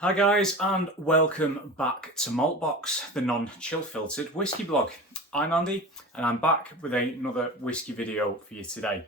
Hi guys, and welcome back to Maltbox, the non-chill filtered whiskey blog. I'm Andy and I'm back with another whiskey video for you today.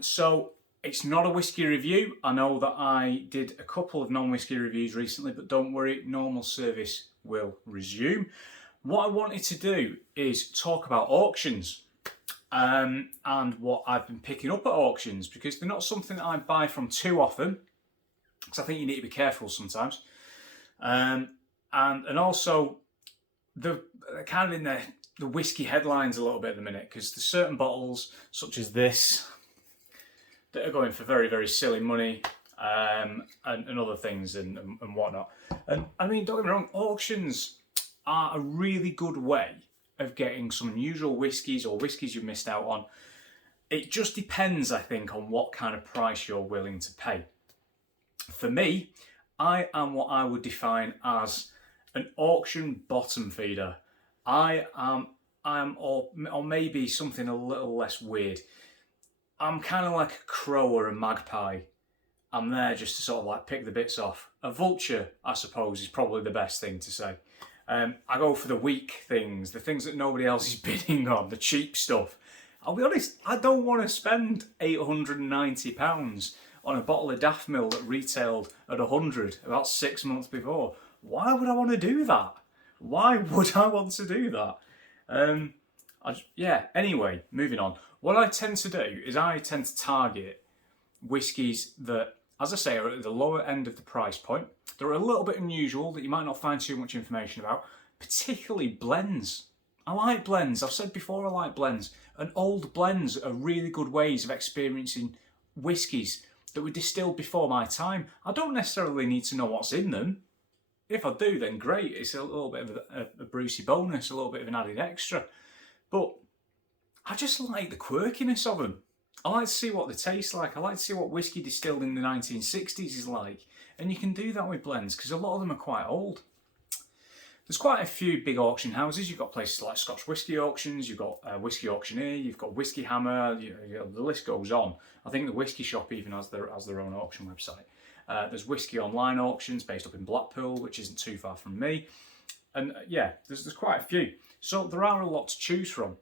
So it's not a whiskey review. I know that I did a couple of non-whiskey reviews recently, but don't worry, normal service will resume. What I wanted to do is talk about auctions and what I've been picking up at auctions, because they're not something that I buy from too often, because I think you need to be careful sometimes. And also, the kind of in the whiskey headlines a little bit at the minute, because there's certain bottles, such as this, that are going for very, very silly money, and other things and whatnot. And I mean, don't get me wrong, auctions are a really good way of getting some unusual whiskies or whiskies you've missed out on. It just depends, I think, on what kind of price you're willing to pay. For me, I am what I would define as an auction bottom feeder. I am, or maybe something a little less weird. I'm kind of like a crow or a magpie. I'm there just to sort of like pick the bits off. A vulture, I suppose, is probably the best thing to say. I go for the weak things, the things that nobody else is bidding on, the cheap stuff. I'll be honest, I don't want to spend £890 on a bottle of Daft Mill that retailed at 100 about 6 months before. Why would I want to do that? Why would I want to do that? Anyway, moving on. What I tend to do is I tend to target whiskies that, as I say, are at the lower end of the price point. They're a little bit unusual, that you might not find too much information about, particularly blends. I like blends. I've said before I like blends. And old blends are really good ways of experiencing whiskies that were distilled before my time. I don't necessarily need to know what's in them. If I do, then great. It's a little bit of a Brucey bonus, a little bit of an added extra. But I just like the quirkiness of them. I like to see what they taste like. I like to see what whiskey distilled in the 1960s is like. And you can do that with blends, because a lot of them are quite old. There's quite a few big auction houses. You've got places like Scotch Whisky Auctions, you've got Whisky Auctioneer, you've got Whisky Hammer, the list goes on. I think the Whisky Shop even has their own auction website. There's Whisky Online Auctions based up in Blackpool, which isn't too far from me. And there's quite a few. So there are a lot to choose from.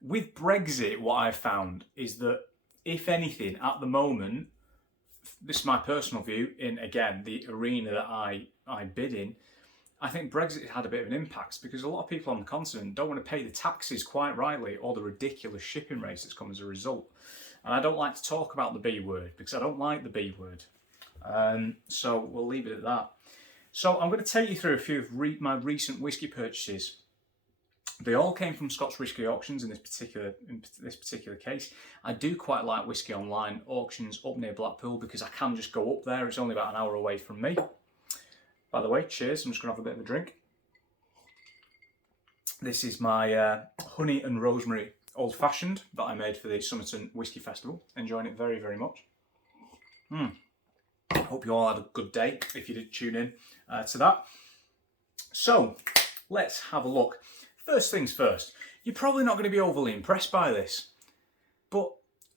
With Brexit, what I've found is that, if anything, at the moment, this is my personal view, in, again, the arena that I bid in, I think Brexit had a bit of an impact, because a lot of people on the continent don't want to pay the taxes quite rightly, or the ridiculous shipping rates that's come as a result. And I don't like to talk about the B word, because I don't like the B word. So we'll leave it at that. So I'm going to take you through a few of my recent whiskey purchases. They all came from Scotch Whisky Auctions in this particular case. I do quite like Whisky Online Auctions up near Blackpool, because I can just go up there. It's only about an hour away from me. By the way, cheers, I'm just going to have a bit of a drink. This is my honey and rosemary old fashioned that I made for the Somerton Whisky Festival. Enjoying it very, very much. Hope you all had a good day if you did tune in to that. So, let's have a look. First things first, you're probably not going to be overly impressed by this, but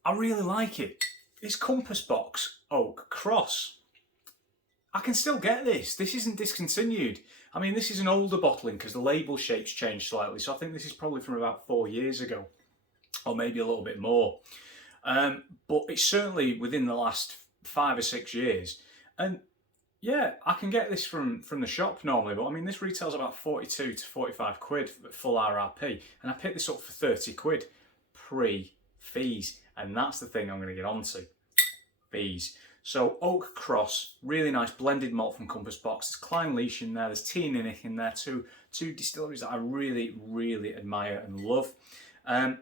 I really like it. It's Compass Box Oak Cross. I can still get this. This isn't discontinued. I mean, this is an older bottling because the label shape's changed slightly. So I think this is probably from about 4 years ago, or maybe a little bit more. But it's certainly within the last 5 or 6 years. And yeah, I can get this from the shop normally. But I mean, this retails about 42 to 45 quid at full RRP. And I picked this up for 30 quid pre-fees. And that's the thing I'm going to get onto. Fees. So Oak Cross, really nice blended malt from Compass Box. There's Klein Leash in there, there's T&Nick in there, two distilleries that I really, really admire and love. And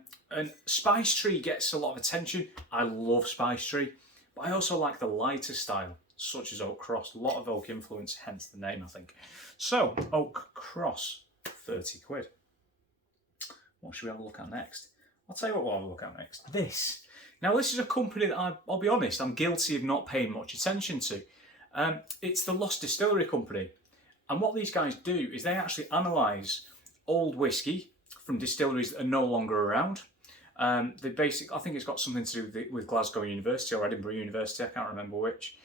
Spice Tree gets a lot of attention. I love Spice Tree, but I also like the lighter style, such as Oak Cross. A lot of oak influence, hence the name, I think. So, Oak Cross, 30 quid. What should we have a look at next? I'll tell you what we'll have a look at next. This. Now, this is a company that I'll be honest, I'm guilty of not paying much attention to. It's the Lost Distillery company. And what these guys do is they actually analyse old whiskey from distilleries that are no longer around. I think it's got something to do with Glasgow University or Edinburgh University, I can't remember which.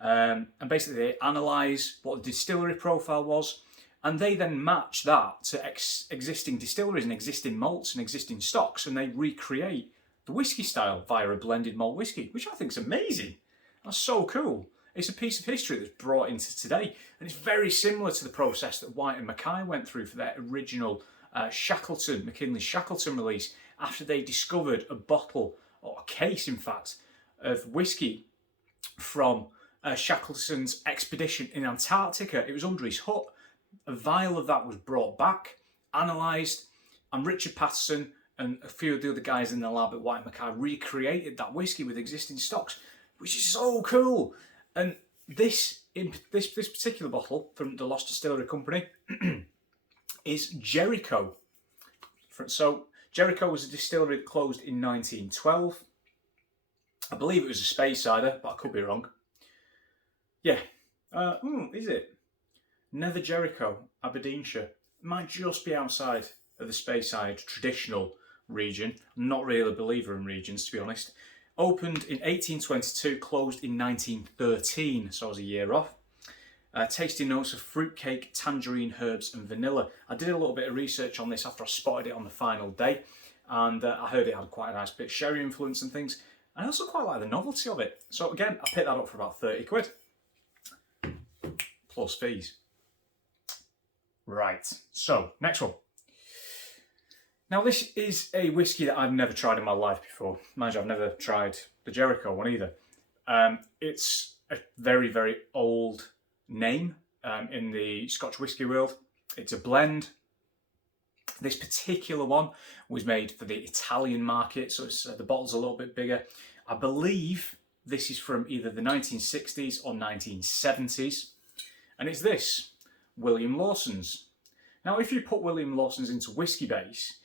And basically they analyse what the distillery profile was, and they then match that to existing distilleries and existing malts and existing stocks, and they recreate the whiskey style via a blended malt whiskey, which I think is amazing. That's so cool. It's a piece of history that's brought into today, and it's very similar to the process that White and Mackay went through for their original McKinley's Shackleton release, after they discovered a bottle, or a case in fact, of whiskey from Shackleton's expedition in Antarctica. It was under his hut. A vial of that was brought back, analysed, and Richard Patterson and a few of the other guys in the lab at White and Mackay recreated that whiskey with existing stocks, which is so cool. And this particular bottle from the Lost Distillery Company is Jericho. So Jericho was a distillery that closed in 1912. I believe it was a Speyside, but I could be wrong. Yeah. Is it? Nether Jericho, Aberdeenshire. Might just be outside of the Speyside traditional region. I'm not really a believer in regions, to be honest. Opened in 1822, closed in 1913, so I was a year off. Tasting notes of fruitcake, tangerine, herbs and vanilla. I did a little bit of research on this after I spotted it on the final day, and I heard it had quite a nice bit of sherry influence and things. I also quite like the novelty of it. So again, I picked that up for about 30 quid. Plus fees. Right, so next one. Now this is a whiskey that I've never tried in my life before. Mind you, I've never tried the Jericho one either. It's a very, very old name in the Scotch whisky world. It's a blend. This particular one was made for the Italian market, so the bottle's a little bit bigger. I believe this is from either the 1960s or 1970s. And it's this, William Lawson's. Now, if you put William Lawson's into whiskey base,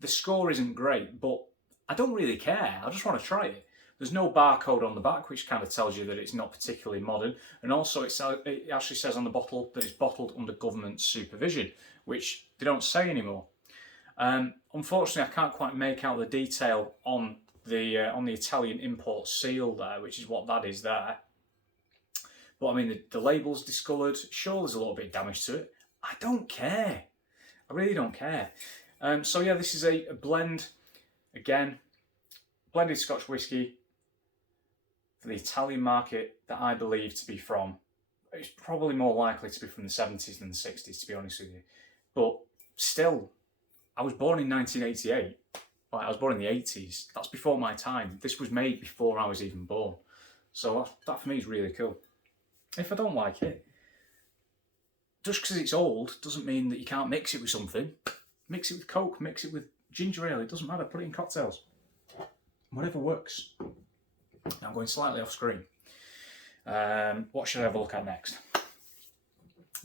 the score isn't great, but I don't really care. I just want to try it. There's no barcode on the back, which kind of tells you that it's not particularly modern. And also it actually says on the bottle that it's bottled under government supervision, which they don't say anymore. Unfortunately, I can't quite make out the detail on the Italian import seal there, which is what that is there. But I mean, the label's discoloured. Sure, there's a little bit of damage to it. I don't care. I really don't care. So yeah, this is a blend, again, blended Scotch whisky for the Italian market that I believe to be from, it's probably more likely to be from the 70s than the 60s, to be honest with you. But still, I was born in 1988. Well, I was born in the 80s. That's before my time. This was made before I was even born. So that for me is really cool. If I don't like it, just because it's old doesn't mean that you can't mix it with something. Mix it with Coke, mix it with ginger ale, it doesn't matter, put it in cocktails. Whatever works. Now I'm going slightly off screen. What should I have a look at next?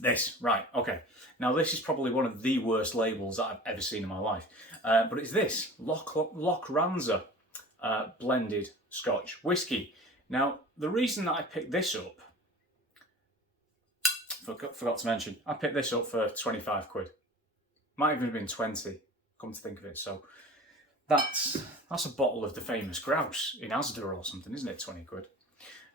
This, right, okay. Now this is probably one of the worst labels that I've ever seen in my life. But it's this, Loch Runzer blended Scotch whisky. Now, the reason that I picked this up, forgot to mention, I picked this up for 25 quid. Might even have been 20, come to think of it. So that's a bottle of the famous grouse in Asda or something, isn't it? 20 quid.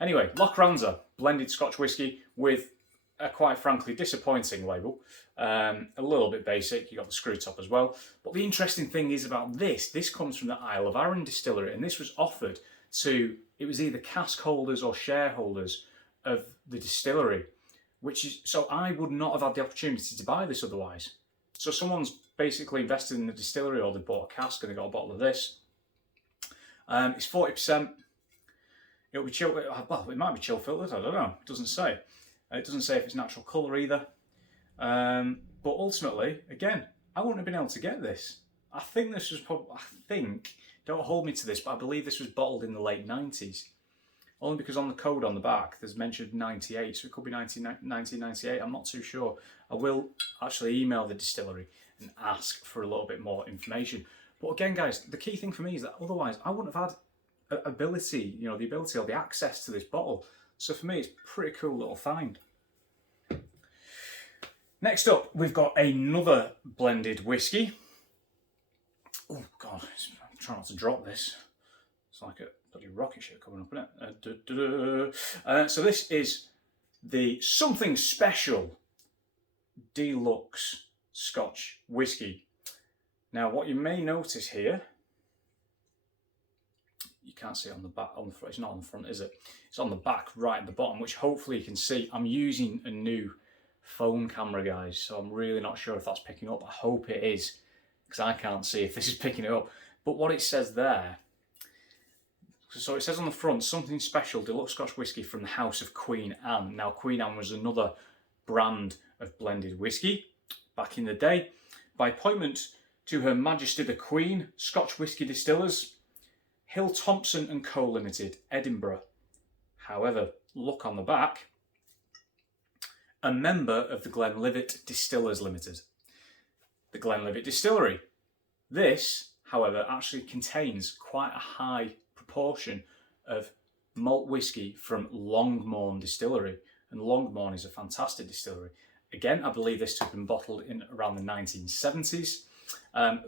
Anyway, Loch Runzer blended Scotch whisky with a quite frankly disappointing label. A little bit basic, you got the screw top as well. But the interesting thing is about this comes from the Isle of Arran distillery, and this was offered to, it was either cask holders or shareholders of the distillery, which is, so I would not have had the opportunity to buy this otherwise. So someone's basically invested in the distillery, or they bought a cask and they got a bottle of this. It's 40%. It'll be chill, well, it might be chill filtered, I don't know, it doesn't say. It doesn't say if it's natural colour either. But ultimately, again, I wouldn't have been able to get this. I think this was probably, don't hold me to this, but I believe this was bottled in the late 90s. Only because on the code on the back, there's mentioned 98, so it could be 1998, I'm not too sure. I will actually email the distillery and ask for a little bit more information. But again, guys, the key thing for me is that otherwise I wouldn't have had the ability or the access to this bottle. So for me, it's a pretty cool little find. Next up, we've got another blended whiskey. Oh God, I'm trying not to drop this. It's like bloody rocket ship coming up, isn't it? So this is the Something Special Deluxe Scotch Whisky. Now, what you may notice here, you can't see it on the back, on the front. It's not on the front, is it? It's on the back, right at the bottom, which hopefully you can see. I'm using a new phone camera, guys, so I'm really not sure if that's picking up. I hope it is, because I can't see if this is picking it up. But what it says there, so it says on the front, Something Special Deluxe Scotch Whisky from the House of Queen Anne. Now, Queen Anne was another brand of blended whisky back in the day. By appointment to Her Majesty the Queen, Scotch Whisky Distillers, Hill Thompson and Co Limited, Edinburgh. However, look on the back, a member of the Glenlivet Distillers Limited. The Glenlivet Distillery. This, however, actually contains quite a high proportion of malt whisky from Longmorn Distillery. And Longmorn is a fantastic distillery. Again, I believe this to have been bottled in around the 1970s.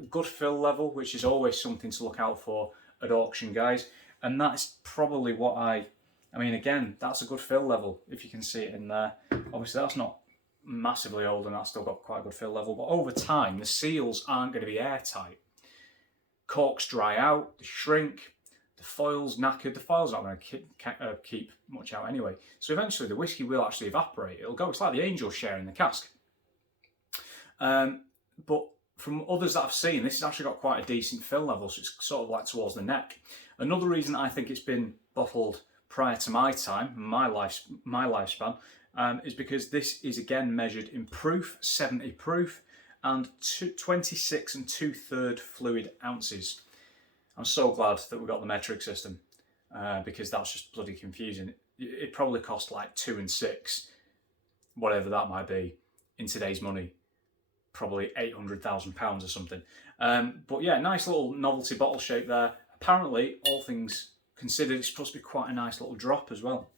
Good fill level, which is always something to look out for at auction, guys. And that's probably what I mean, again, that's a good fill level, if you can see it in there. Obviously, that's not massively old and that's still got quite a good fill level, but over time, the seals aren't going to be airtight. Corks dry out, they shrink, the foil's knackered. The foil's not going to keep much out anyway. So eventually, the whiskey will actually evaporate. It'll go, it's like the angel share in the cask. But from others that I've seen, this has actually got quite a decent fill level, so it's sort of like towards the neck. Another reason I think it's been bottled prior to my time, my lifespan, is because this is again measured in proof, 70 proof, and 26 2/3 fluid ounces. I'm so glad that we got the metric system, because that's just bloody confusing. It probably cost like 2 and 6, whatever that might be, in today's money. Probably £800,000 or something. But yeah, nice little novelty bottle shape there. Apparently, all things considered, it's supposed to be quite a nice little drop as well.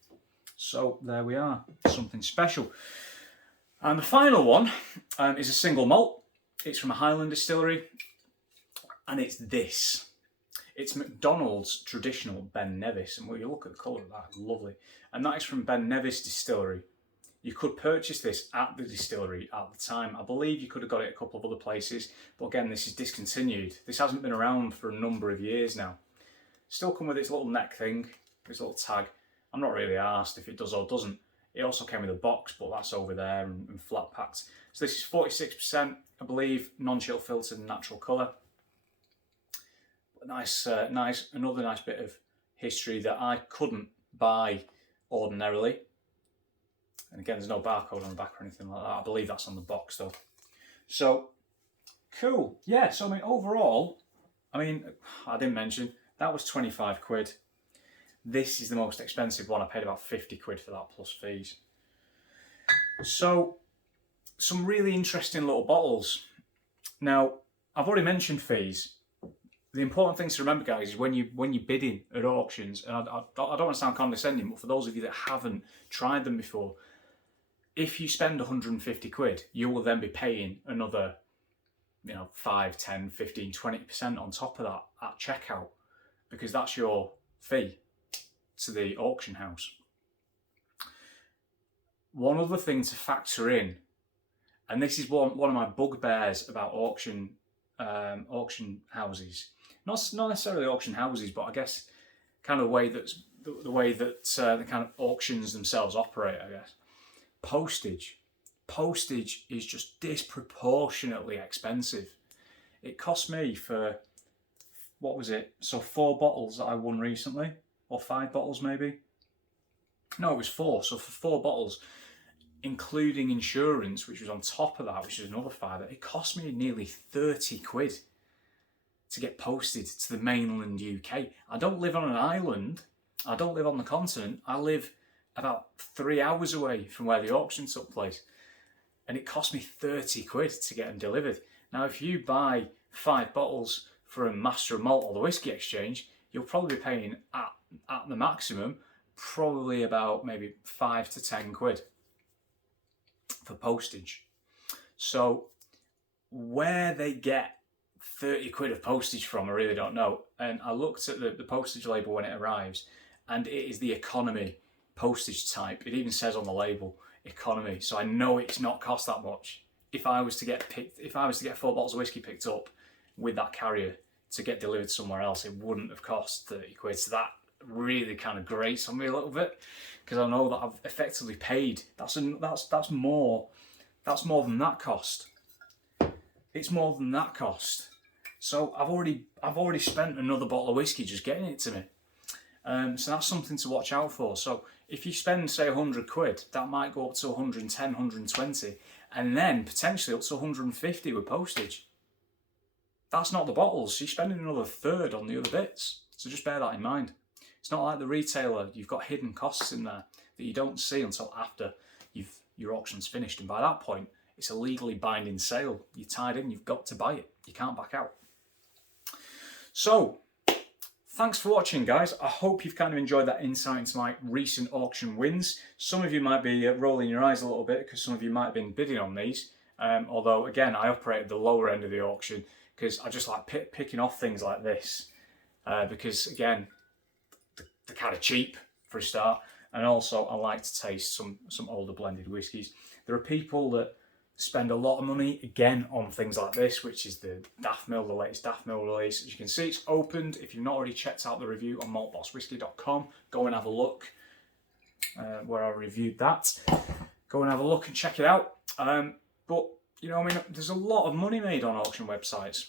So there we are, Something Special. And the final one is a single malt. It's from a Highland distillery, and it's this. It's McDonald's traditional Ben Nevis, and when you look at the colour of that, it's lovely. And that is from Ben Nevis Distillery. You could purchase this at the distillery at the time. I believe you could have got it a couple of other places, but again, this is discontinued. This hasn't been around for a number of years now. Still come with its little neck thing, its little tag. I'm not really asked if it does or doesn't. It also came with a box, but that's over there and flat packed. So this is 46%, I believe, non-chill filtered and natural colour. Another nice bit of history that I couldn't buy ordinarily. And again, there's no barcode on the back or anything like that. I believe that's on the box though. So, cool. Yeah, so I mean, overall, I didn't mention, that was 25 quid. This is the most expensive one. I paid about 50 quid for that plus fees. So, some really interesting little bottles. Now, I've already mentioned fees. The important thing to remember, guys, is when you're bidding at auctions, and I don't want to sound condescending, but for those of you that haven't tried them before, if you spend 150 quid, you will then be paying another, 5, 10, 15, 20% on top of that at checkout, because that's your fee to the auction house. One other thing to factor in, and this is one of my bugbears about auction houses, not necessarily auction houses, but I guess kind of the way that the kind of auctions themselves operate, I guess. Postage is just disproportionately expensive. It cost me for, what was it? So 4 bottles that I won recently, or 5 bottles maybe. No, it was 4. So for 4 bottles, including insurance, which was on top of that, which is another 5, it cost me nearly 30 quid to get posted to the mainland UK. I don't live on an island. I don't live on the continent. I live about 3 hours away from where the auction took place. And it cost me 30 quid to get them delivered. Now, if you buy 5 bottles from Master of Malt or the Whisky Exchange, you'll probably be paying at the maximum, probably about maybe 5 to 10 quid for postage. So where they get 30 quid of postage from, I really don't know. And I looked at the postage label when it arrives, and it is the economy postage type. It even says on the label economy, so I know it's not cost that much. If I was to get 4 bottles of whiskey picked up with that carrier to get delivered somewhere else, it wouldn't have cost 30 quid. So that really kind of grates on me a little bit, because I know that I've effectively paid. That's more than that cost. It's more than that cost. So I've already spent another bottle of whiskey just getting it to me. So that's something to watch out for. So if you spend, say, 100 quid, that might go up to 110, 120, and then potentially up to 150 with postage. That's not the bottles. You're spending another third on the other bits. So just bear that in mind. It's not like the retailer. You've got hidden costs in there that you don't see until after your auction's finished. And by that point, it's a legally binding sale. You're tied in. You've got to buy it. You can't back out. So, thanks for watching, guys. I hope you've kind of enjoyed that insight into my recent auction wins. Some of you might be rolling your eyes a little bit because some of you might have been bidding on these. Although, again, I operate at the lower end of the auction because I just like picking off things like this. Because, again, they're kind of cheap for a start. And also, I like to taste some older blended whiskies. There are people that spend a lot of money, again, on things like this, which is the Daffmill, the latest Daffmill release. As you can see, it's opened. If you've not already checked out the review on maltboxwhisky.com, go and have a look where I reviewed that. Go and have a look and check it out. But, you know, I mean, there's a lot of money made on auction websites,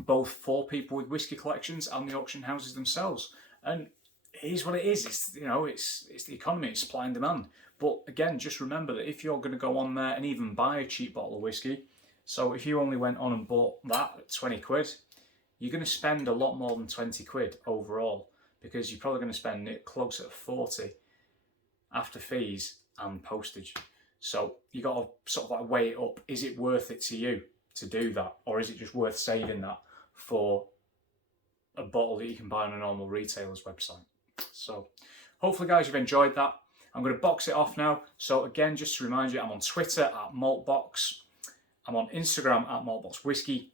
both for people with whiskey collections and the auction houses themselves. And it is what it is. It's, you know, it's the economy, it's supply and demand. But again, just remember that if you're going to go on there and even buy a cheap bottle of whiskey, so if you only went on and bought that at 20 quid, you're going to spend a lot more than 20 quid overall, because you're probably going to spend it closer to 40 after fees and postage. So you got to sort of like weigh it up. Is it worth it to you to do that? Or is it just worth saving that for a bottle that you can buy on a normal retailer's website? So hopefully, guys, you've enjoyed that. I'm going to box it off now. So again, just to remind you, I'm on Twitter at Maltbox. I'm on Instagram at MaltboxWhisky.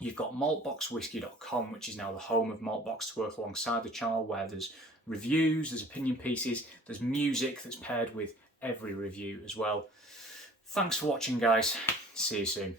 You've got maltboxwhisky.com, which is now the home of Maltbox, to work alongside the channel, where there's reviews, there's opinion pieces, there's music that's paired with every review as well. Thanks for watching, guys. See you soon.